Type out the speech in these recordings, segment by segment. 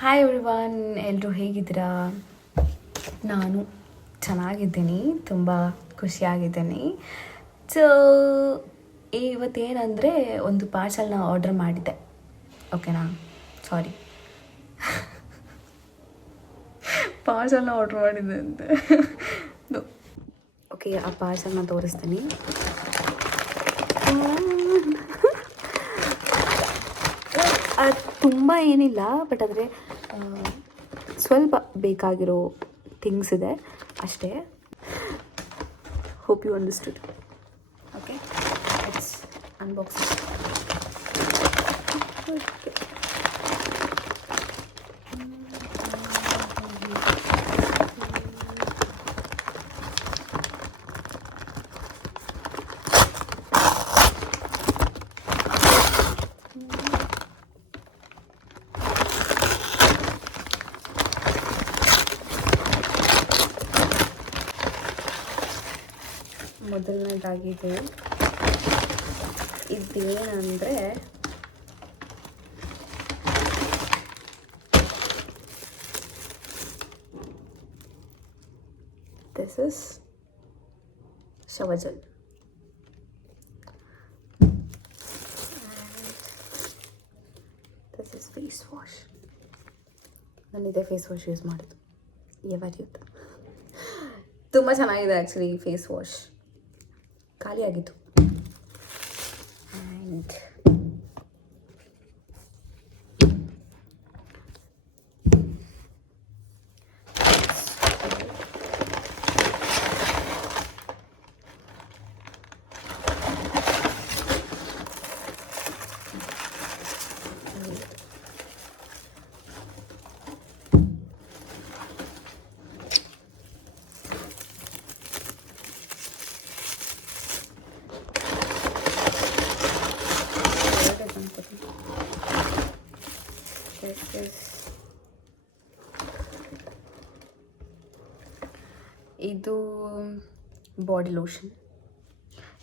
Hi everyone, ಎಲ್ಲರೂ ಹೇಗಿದ್ದೀರಾ? ನಾನು ಚೆನ್ನಾಗಿದ್ದೀನಿ, ತುಂಬ ಖುಷಿಯಾಗಿದ್ದೀನಿ. ಸೊ ಇವತ್ತೇನೆಂದರೆ ಒಂದು ಪಾರ್ಸಲ್ನ ಆರ್ಡರ್ ಮಾಡಿದ್ದೆ. ಓಕೆನಾ? ಸಾರಿ, ಪಾರ್ಸಲ್ನ ಆರ್ಡರ್ ಮಾಡಿದ್ದೆ ಅಂತೆ. ಓಕೆ, ಆ ಪಾರ್ಸಲ್ನ ತೋರಿಸ್ತೀನಿ. ಅದು ತುಂಬ ಏನಿಲ್ಲ, ಬಟ್ ಆದರೆ ಸ್ವಲ್ಪ ಬೇಕಾಗಿರೋ ಥಿಂಗ್ಸ್ ಇದೆ ಅಷ್ಟೇ. Hope you understood. Okay, it's unboxing. ಮೊದಲನೇದಾಗಿದೆ ಇದೇನಂದರೆ this is shower gel. This is face wash. ನಾನಿದೆ ಫೇಸ್ ವಾಶ್ ಯೂಸ್ ಮಾಡಿದ್ದು ಯಾವತ್ತು. ತುಂಬ ಚೆನ್ನಾಗಿದೆ ಆ್ಯಕ್ಚುಲಿ ಫೇಸ್ ವಾಶ್. ಖಾಲಿಯಾಗಿತ್ತು. ಆ್ಯಂಡ್ ಇದು ಬಾಡಿ ಲೋಷನ್.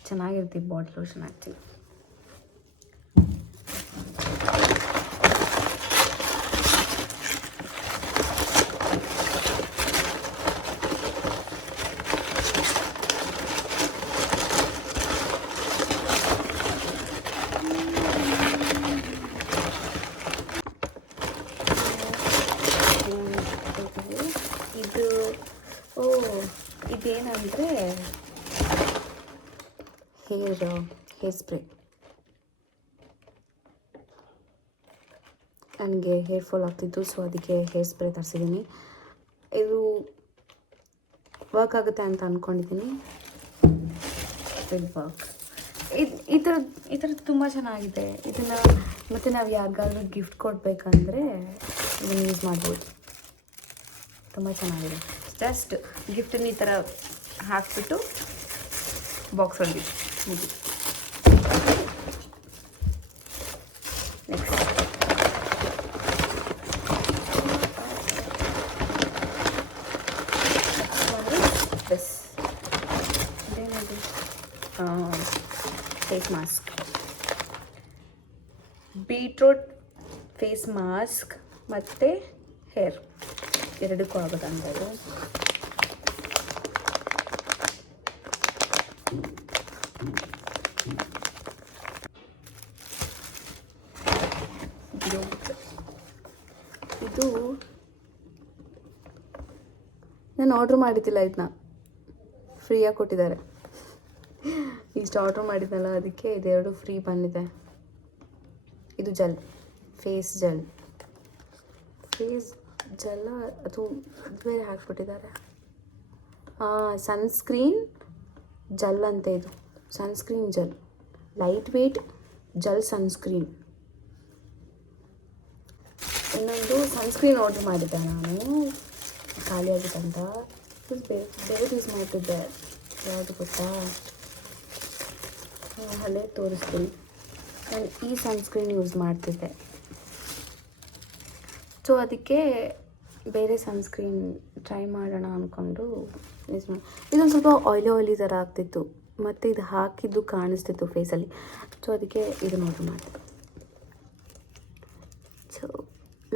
ಚೆನ್ನಾಗಿರುತ್ತೆ ಬಾಡಿ ಲೋಷನ್ ಆ್ಯಕ್ಚುಲಿ. ಇದೇನಂದರೆ ಹೇರ್ ಸ್ಪ್ರೇ. ನನಗೆ ಹೇರ್ ಫಾಲ್ ಆಗ್ತಿತ್ತು, ಸೊ ಅದಕ್ಕೆ ಹೇರ್ ಸ್ಪ್ರೇ ತರಿಸಿದ್ದೀನಿ. ಇದು ವರ್ಕ್ ಆಗುತ್ತೆ ಅಂತ ಅಂದ್ಕೊಂಡಿದ್ದೀನಿ. ವರ್ಕ್ ಈ ಥರದ್ದು ತುಂಬ ಚೆನ್ನಾಗಿದೆ. ಇದನ್ನು ಮತ್ತು ನಾವು ಯಾರಿಗಾದ್ರೂ ಗಿಫ್ಟ್ ಕೊಡಬೇಕಂದ್ರೆ ಇದನ್ನು ಯೂಸ್ ಮಾಡ್ಬೋದು. ತುಂಬ ಚೆನ್ನಾಗಿದೆ. ಜಸ್ಟ್ ಗಿಫ್ಟನ್ನು ಈ ಥರ ಹಾಕಿಬಿಟ್ಟು ಬಾಕ್ಸ್ ಒಳಗೆ ಮುಗಿ. ನೆಕ್ಸ್ಟ್ ದಿಸ್ ಇದೇನಿದೆ? Face mask. Beetroot face mask ಮತ್ತು ಹೇರ್ ಎರಡಕ್ಕೂ ಆಗೋದಂತ ಇದು. ಇದು ನಾನು ಆರ್ಡ್ರ್ ಮಾಡಿದ್ದಿಲ್ಲ, ಇದನ್ನ ಫ್ರೀಯಾಗಿ ಕೊಟ್ಟಿದ್ದಾರೆ. ಇಷ್ಟು ಆರ್ಡ್ರ್ ಮಾಡಿದ್ನಲ್ಲ, ಅದಕ್ಕೆ ಇದೆರಡು ಫ್ರೀ ಬಂದಿದೆ. ಇದು ಜೆಲ್, ಫೇಸ್ ಜೆಲ್. ಫೇಸ್ ಜೆಲ್ಲ ಅದು ಬೇರೆ ಹಾಕ್ಬಿಟ್ಟಿದ್ದಾರೆ. ಸನ್ಸ್ಕ್ರೀನ್ ಜೆಲ್ ಅಂತೆ ಇದು. Sunscreen gel, light weight gel sunscreen. ಇನ್ನೊಂದು ಸನ್ಸ್ಕ್ರೀನ್ ಆರ್ಡ್ರ್ ಮಾಡಿದ್ದೆ ನಾನು, ಖಾಲಿ ಆಗಿತ್ತಂತ. ಬೇರೆ ಯೂಸ್ ಮಾಡ್ತಿದ್ದೆ. ಯಾವುದು ಗೊತ್ತಾ? ಅಲ್ಲೇ ತೋರಿಸ್ತೀನಿ. ನಾನು ಈ ಸನ್ಸ್ಕ್ರೀನ್ ಯೂಸ್ ಮಾಡ್ತಿದ್ದೆ, ಸೊ ಅದಕ್ಕೆ ಬೇರೆ ಸನ್ಸ್ಕ್ರೀನ್ ಟ್ರೈ ಮಾಡೋಣ ಅಂದ್ಕೊಂಡು ಯೂಸ್ ಮಾಡಿ. ಇದೊಂದು ಸ್ವಲ್ಪ ಆಯ್ಲಿ ಥರ ಆಗ್ತಿತ್ತು, ಮತ್ತು ಇದು ಹಾಕಿದ್ದು ಕಾಣಿಸ್ತಿತ್ತು ಫೇಸಲ್ಲಿ, ಸೊ ಅದಕ್ಕೆ ಇದನ್ನು ಆರ್ಡ್ರ್ ಮಾಡಿದೆ. So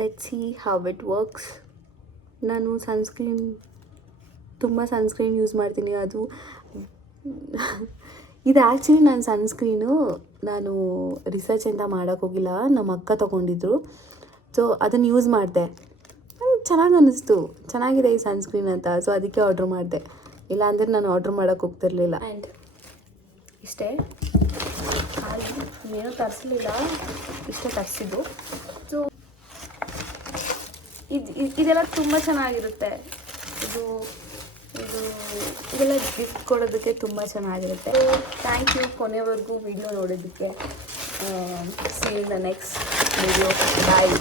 let's see how it works. ನಾನು ತುಂಬ ಸನ್ಸ್ಕ್ರೀನ್ ಯೂಸ್ ಮಾಡ್ತೀನಿ. ಅದು ಇದು ಆ್ಯಕ್ಚುಲಿ ನನ್ನ ಸನ್ಸ್ಕ್ರೀನು ನಾನು ರಿಸರ್ಚ್ ಅಂತ ಮಾಡೋಕ್ಕೋಗಿಲ್ಲ, ನಮ್ಮ ಅಕ್ಕ ತೊಗೊಂಡಿದ್ರು. ಸೊ ಅದನ್ನು ಯೂಸ್ ಮಾಡಿದೆ, ಚೆನ್ನಾಗಿ ಅನ್ನಿಸ್ತು, ಚೆನ್ನಾಗಿದೆ ಈ ಸನ್ಸ್ಕ್ರೀನ್ ಅಂತ. ಸೊ ಅದಕ್ಕೆ ಆರ್ಡ್ರ್ ಮಾಡಿದೆ, ಇಲ್ಲಾಂದರೆ ನಾನು ಆರ್ಡ್ರ್ ಮಾಡೋಕ್ಕೆ ಹೋಗ್ತಿರ್ಲಿಲ್ಲ. ಆ್ಯಂಡ್ ಇಷ್ಟೇ, ಏನೂ ತರಿಸಲಿಲ್ಲ, ಇಷ್ಟೇ ತರಿಸಿದ್ದು. ಸೊ ಇದೆಲ್ಲ ತುಂಬ ಚೆನ್ನಾಗಿರುತ್ತೆ. ಇದೆಲ್ಲ ಗಿಫ್ಟ್ ಕೊಡೋದಕ್ಕೆ ತುಂಬ ಚೆನ್ನಾಗಿರುತ್ತೆ. ಥ್ಯಾಂಕ್ ಯು ಕೊನೆವರೆಗೂ ವಿಡಿಯೋ ನೋಡೋದಕ್ಕೆ. See in the next video. Bye.